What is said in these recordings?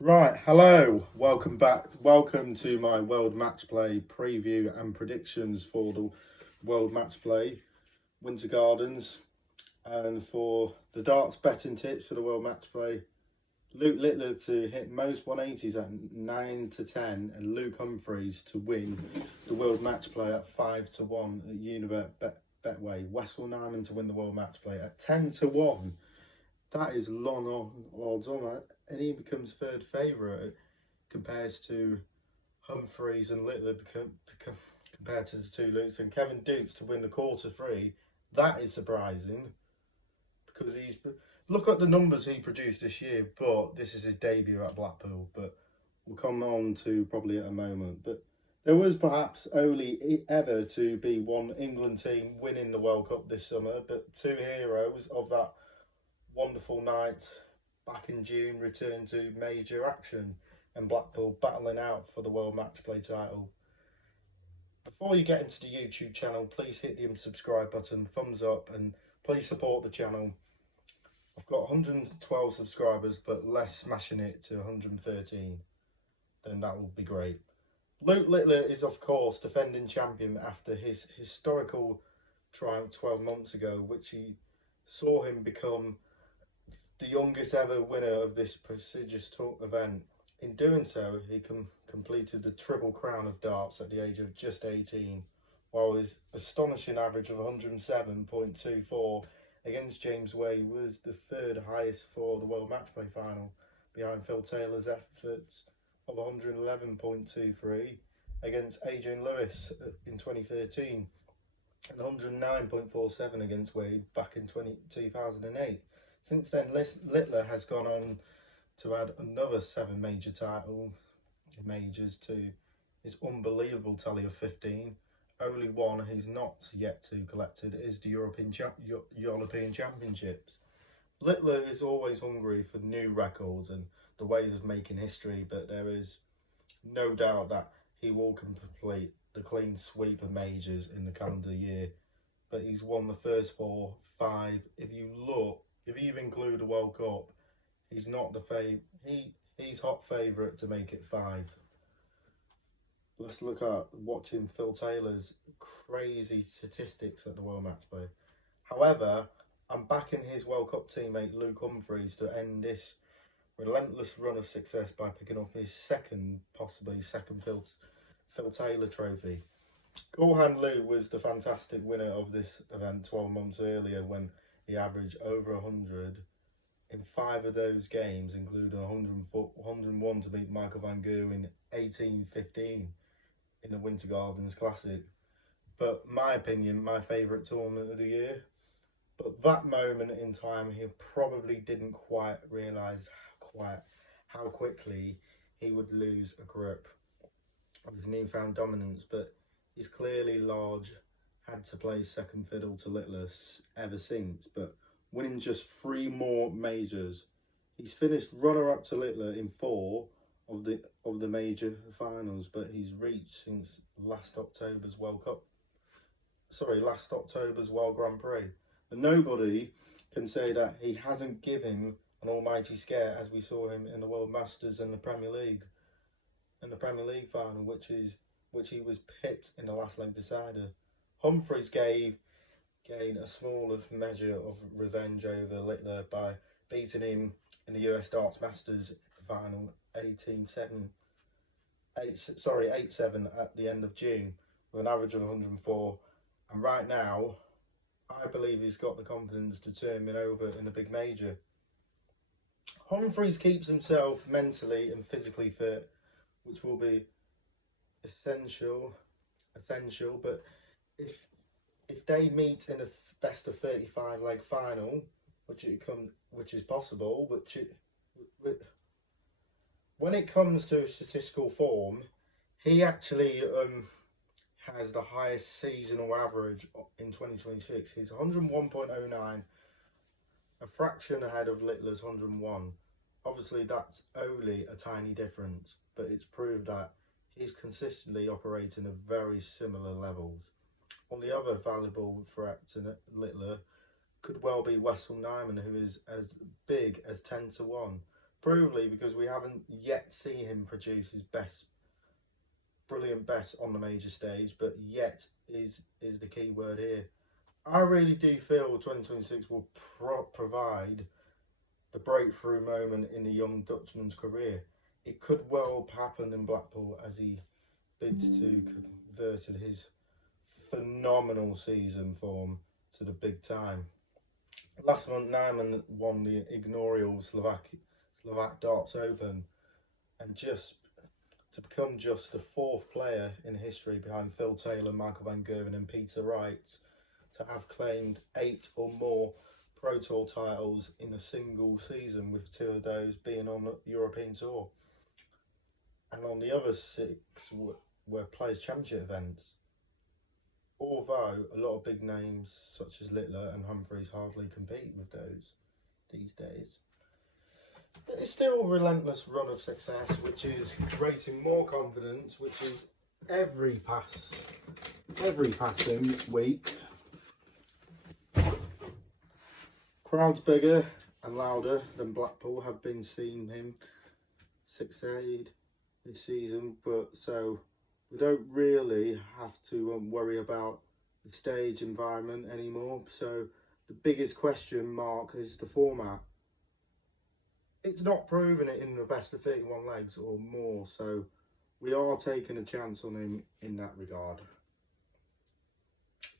Right, hello, welcome back. Welcome to my World Matchplay preview and predictions for the World Matchplay Winter Gardens. And for the darts betting tips for the World Matchplay, Luke Littler to hit most 180s at 9 to 10, and Luke Humphreys to win the World Matchplay at 5 to 1 at Unibet Betway. Wessel Nyman to win the World Matchplay at 10 to 1. That is long odds on it, and he becomes third favourite compares to Humphreys and Littler compared to the two Lukes, and Kevin Dukes to win the quarter three. That is surprising because he's look at the numbers he produced this year, but this is his debut at Blackpool. But we'll come on to probably at a moment. But there was perhaps only ever to be one England team winning the World Cup this summer, but two heroes of that wonderful night back in June returned to major action and Blackpool battling out for the World Matchplay title. Before you get into the YouTube channel, please hit the subscribe button, thumbs up, and please support the channel. I've got 112 subscribers, but let's smashing it to 113. Then that will be great. Luke Littler is, of course, defending champion after his historical triumph 12 months ago, which he saw him become the youngest ever winner of this prestigious event. In doing so, he completed the Triple Crown of darts at the age of just 18, while his astonishing average of 107.24 against James Way was the third highest for the World Matchplay final, behind Phil Taylor's efforts of 111.23 against Adrian Lewis in 2013 and 109.47 against Wade back in 2008. Since then, Littler has gone on to add another 7 major majors to his unbelievable tally of 15. Only one he's not yet to collected is the European Championships. Littler is always hungry for new records and the ways of making history, but there is no doubt that he will complete the clean sweep of majors in the calendar year. But he's won the first 4, 5. If you even include the World Cup, he's not the he's hot favourite to make it 5. Let's look at watching Phil Taylor's crazy statistics at the World Matchplay. However, I'm backing his World Cup teammate Luke Humphreys to end this relentless run of success by picking up his possibly second Phil Taylor trophy. Gorhan Liu was the fantastic winner of this event 12 months earlier when he averaged over 100 in 5 of those games, including 101 to beat Michael van Gerwen in 1815 in the Winter Gardens Classic. But my opinion, my favourite tournament of the year. But that moment in time, he probably didn't quite realise how quickly he would lose a grip of his newfound dominance. But he's clearly had to play second fiddle to Littler ever since. But winning just 3 more majors, he's finished runner-up to Littler in 4 of the major finals, but he's reached since last October's World Grand Prix. And nobody can say that he hasn't given an almighty scare, as we saw him in the World Masters and the Premier League final, which he was pipped in the last leg decider. Humphreys gained a smaller measure of revenge over Littler by beating him in the US Darts Masters final 8-7 at the end of June with an average of 104. And right now, I believe he's got the confidence to turn him over in the big major. Humphreys keeps himself mentally and physically fit, which will be essential. But if they meet in a best of 35 leg final, which is possible, when it comes to statistical form, he actually has the highest seasonal average in 2026. He's 101.09, a fraction ahead of Littler's 101. Obviously, that's only a tiny difference, but it's proved that he's consistently operating at very similar levels. On the other valuable threat to Littler could well be Wessel Nyman, who is as big as 10 to 1. Provably because we haven't yet seen him produce his brilliant best on the major stage, but yet is the key word here. I really do feel 2026 will provide the breakthrough moment in the young Dutchman's career. It could well happen in Blackpool as he bids to convert his phenomenal season form to the big time. Last month, Nyman won the inaugural Slovak Darts Open, and just to become just the fourth player in history behind Phil Taylor, Michael van Gerwen and Peter Wright to have claimed 8 or more Pro Tour titles in a single season, with 2 of those being on the European Tour. And on the other 6 were Players' Championship events. Although a lot of big names such as Littler and Humphreys hardly compete with those these days. But it's still a relentless run of success, which is creating more confidence, which is every passing week. Crowds bigger and louder than Blackpool have been seeing him succeed this season, but so we don't really have to worry about the stage environment anymore. So the biggest question mark is the format. It's not proven it in the best of 31 legs or more, so we are taking a chance on him in that regard.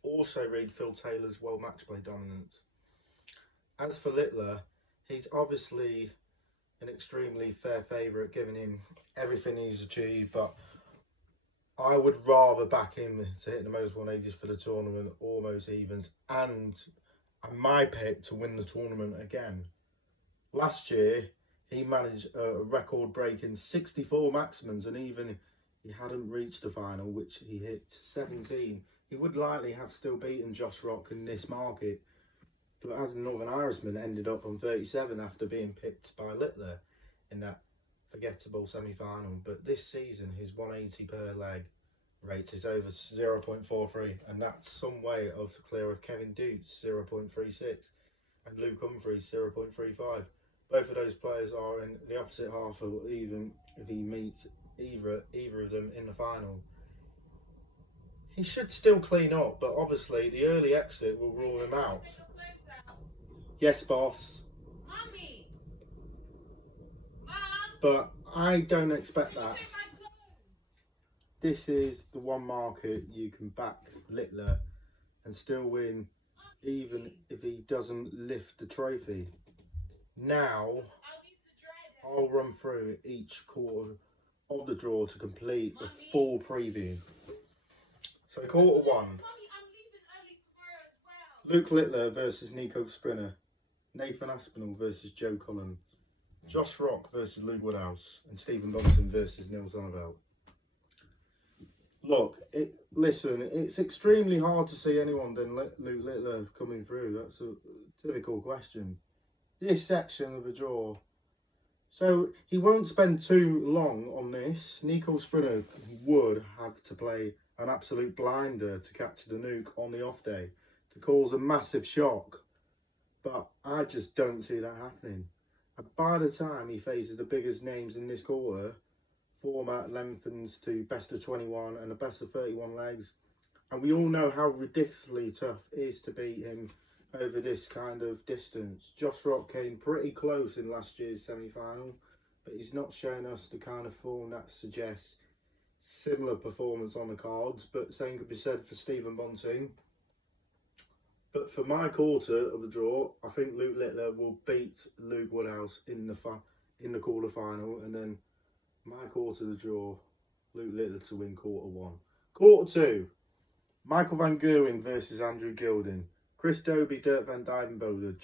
Also read Phil Taylor's World Matchplay dominance. As for Littler, he's obviously an extremely fair favourite, given him everything he's achieved, but I would rather back him to hit the most 180s for the tournament, almost evens, and my pick to win the tournament again. Last year, he managed a record-breaking 64 maximums, and even he hadn't reached the final, which he hit 17. He would likely have still beaten Josh Rock in this market, but as a Northern Irishman, ended up on 37 after being pipped by Littler in that forgettable semi-final. But this season, his 180 per leg rate is over 0.43, and that's some way of clear of Kevin Doots 0.36 and Luke Humphreys 0.35. Both of those players are in the opposite half of even if he meets either of them in the final. He should still clean up, but obviously the early exit will rule him out. Yes, boss. Mommy. Mom. But I don't expect that. This is the one market you can back Littler and still win, even if he doesn't lift the trophy. Now, I'll run through each quarter of the draw to complete the full preview. So quarter 1. Luke Littler versus Nico Sprinter. Nathan Aspinall versus Joe Cullen. Josh Rock versus Luke Woodhouse. And Stephen Bunting versus Neil Zonneveld. Look, listen, it's extremely hard to see anyone than Luke Littler coming through. That's a typical question. This section of the draw. So he won't spend too long on this. Nico Sprinter would have to play an absolute blinder to catch the nuke on the off day to cause a massive shock. But I just don't see that happening. And by the time he faces the biggest names in this quarter, format lengthens to best of 21 and a best of 31 legs. And we all know how ridiculously tough it is to beat him over this kind of distance. Josh Rock came pretty close in last year's semi-final, but he's not shown us the kind of form that suggests similar performance on the cards. But same could be said for Stephen Bunting. But for my quarter of the draw, I think Luke Littler will beat Luke Woodhouse in the quarter final, and then my quarter of the draw, Luke Littler to win quarter 1. Quarter 2, Michael van Gerwen versus Andrew Gilding. Chris Dobie, Dirk van Dijvenbode,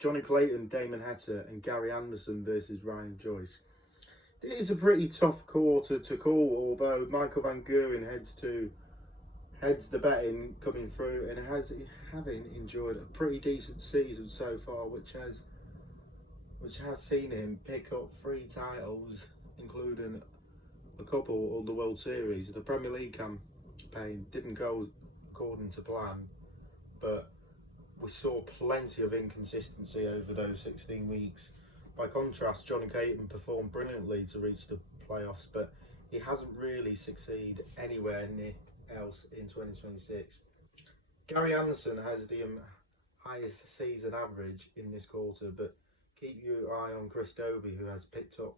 Johnny Clayton, Damon Hester, and Gary Anderson versus Ryan Joyce. It is a pretty tough quarter to call, although Michael van Gerwen heads the betting coming through and having enjoyed a pretty decent season so far, which has seen him pick up 3 titles, including a couple of the World Series. The Premier League campaign didn't go according to plan, but we saw plenty of inconsistency over those 16 weeks By contrast, Johnny Clayton performed brilliantly to reach the playoffs, but he hasn't really succeeded anywhere near else in 2026. Gary Anderson has the highest season average in this quarter, but keep your eye on Chris Dobie, who has picked up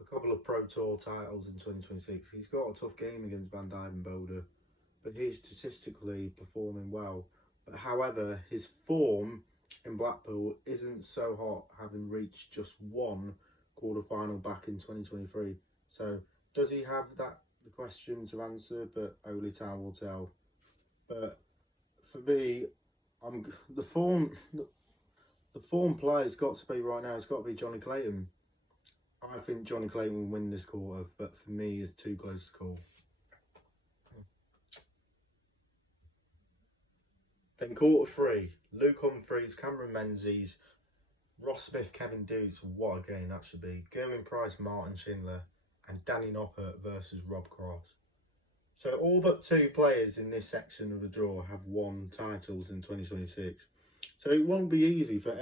a couple of Pro Tour titles in 2026. He's got a tough game against Van Dijvenbode, but he's statistically performing well. But however, his form in Blackpool isn't so hot, having reached just one quarter-final back in 2023. So does he have that, the question to answer? But only time will tell. But for me, the form player's got to be right now. It's got to be Johnny Clayton. I think Johnny Clayton will win this quarter, but for me, it's too close to call. Then quarter 3, Luke Humphries, Cameron Menzies, Ross Smith, Kevin Dukes. What a game that should be. Gerwin Price, Martin Schindler, and Danny Noppert versus Rob Cross. So all but 2 players in this section of the draw have won titles in 2026. So it won't be easy for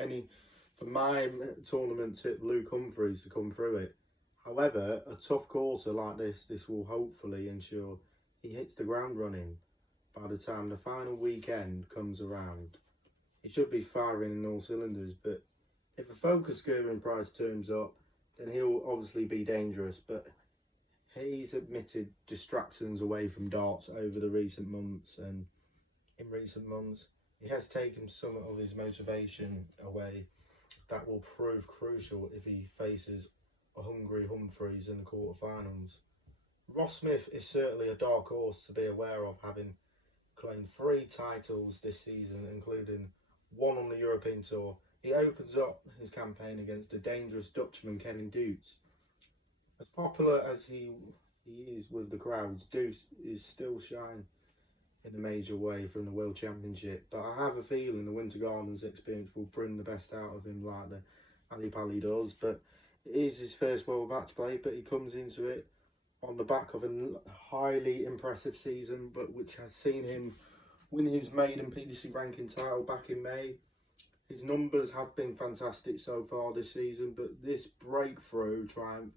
my tournament tip Luke Humphries to come through it. However, a tough quarter like this will hopefully ensure he hits the ground running by the time the final weekend comes around. He should be firing in all cylinders, but if a focus Gerwin Price turns up, then he'll obviously be dangerous, but he's admitted distractions away from darts over the recent months, and in recent months he has taken some of his motivation away. That will prove crucial if he faces a hungry Humphries in the quarterfinals. Ross Smith is certainly a dark horse to be aware of, having claimed 3 titles this season, including 1 on the European Tour. He opens up his campaign against the dangerous Dutchman Kevin Dukes. As popular as he is with the crowds, Dukes is still shying in a major way from the World Championship, but I have a feeling the Winter Gardens experience will bring the best out of him like the Ali Pali does. But it is his first World Match Play, but he comes into it on the back of a highly impressive season, but which has seen him win his maiden PDC ranking title back in May. His numbers have been fantastic so far this season, but this breakthrough triumph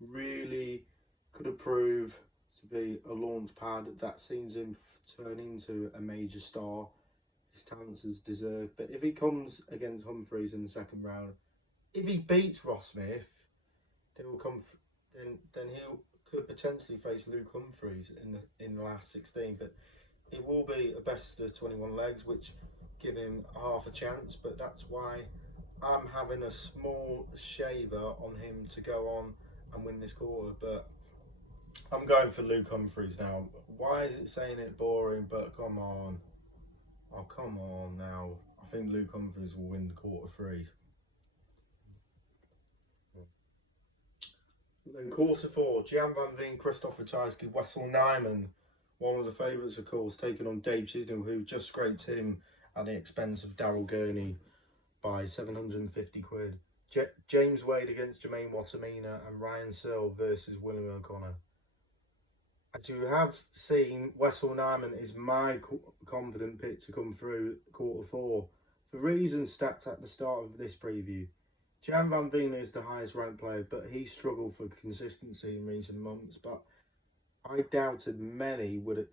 really could have proved to be a launch pad that sees him turn into a major star. His talents is deserved, but if he comes against Humphries in the second round, if he beats Ross Smith, then he could potentially face Luke Humphries in the last 16. But it will be a best of 21 legs, which give him half a chance. But that's why I'm having a small shaver on him to go on and win this quarter. But I'm going for Luke Humphries now. Why is it saying it boring? But come on. Oh, come on now. I think Luke Humphries will win the quarter 3. Then quarter 4, Jan van Veen, Christopher Tysky, Wessel Nyman. One of the favourites, of course, taking on Dave Chisholm, who just scraped him at the expense of Daryl Gurney by 750 quid. James Wade against Jermaine Wattimena, and Ryan Searle versus William O'Connor. As you have seen, Wessel Nyman is my confident pick to come through quarter 4 for reasons stacked at the start of this preview. Jan van Veen is the highest ranked player, but he struggled for consistency in recent months. But I doubted many would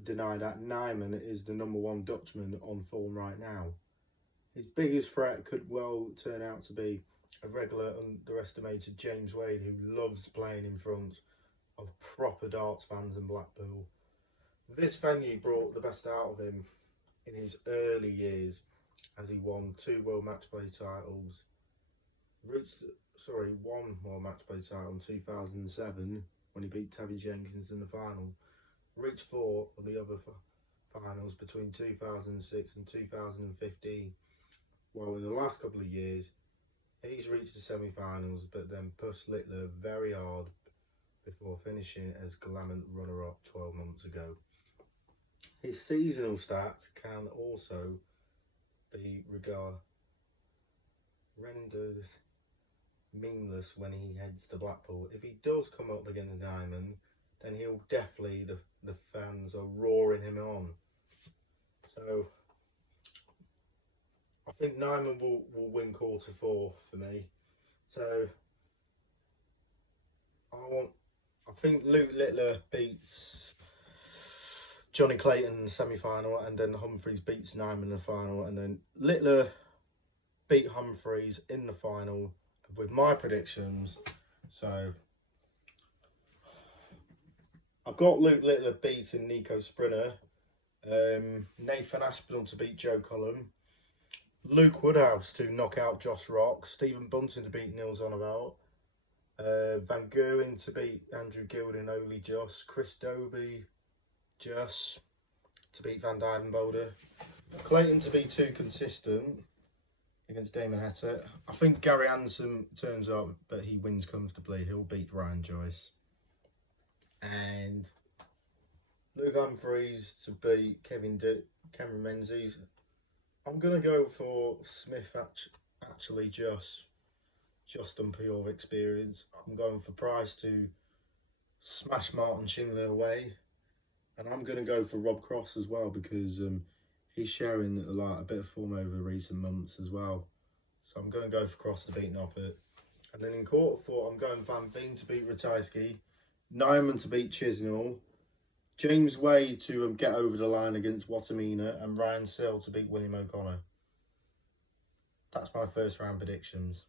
deny that Nyman is the #1 Dutchman on form right now. His biggest threat could well turn out to be a regular underestimated James Wade, who loves playing in front of proper darts fans in Blackpool. This venue brought the best out of him in his early years, as he won 2 World Matchplay titles. One World Matchplay title in 2007 when he beat Tavi Jenkins in the final. Reached 4 of the other finals between 2006 and 2015. While in the last couple of years, he's reached the semi-finals, but then pushed Littler very hard before finishing as Glamour runner-up 12 months ago. His seasonal stats can also be rendered meaningless when he heads to Blackpool. If he does come up against Nyman, then he'll definitely, the fans are roaring him on. So I think Nyman will win quarter 4 for me. So I think Luke Littler beats Johnny Clayton in the semi-final, and then Humphreys beats Nyman in the final, and then Littler beat Humphreys in the final with my predictions. So I've got Luke Littler beating Nico Sprinter, Nathan Aspinall to beat Joe Cullum, Luke Woodhouse to knock out Josh Rock, Stephen Bunting to beat Nils Honouvelt, Van Gerwen to beat Andrew Gilding, Oli Joss, Chris Dobie Just to beat Van Dyvenbolder, Clayton to be too consistent against Damon Hetta. I think Gary Anderson turns up, but he wins comfortably. He'll beat Ryan Joyce. And Luke Humphreys to beat Cameron Menzies. I'm going to go for Smith actually just on pure experience. I'm going for Price to smash Martin Schindler away. And I'm going to go for Rob Cross as well, because he's showing a bit of form over recent months as well. So I'm going to go for Cross to beat Noppert. And then in quarter four, I'm going Van Veen to beat Ratajski, Nyman to beat Chisnell, James Wade to get over the line against Watamina, and Ryan Sill to beat William O'Connor. That's my first round predictions.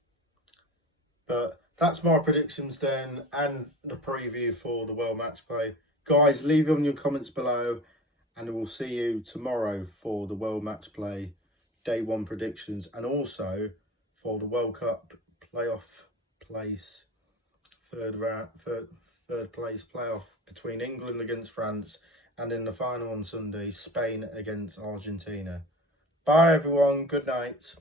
But that's my predictions then, and the preview for the World Match Play. Guys, leave them in your comments below, and we'll see you tomorrow for the World Match Play Day 1 predictions, and also for the World Cup playoff place, third place playoff between England against France, and in the final on Sunday, Spain against Argentina. Bye everyone, good night.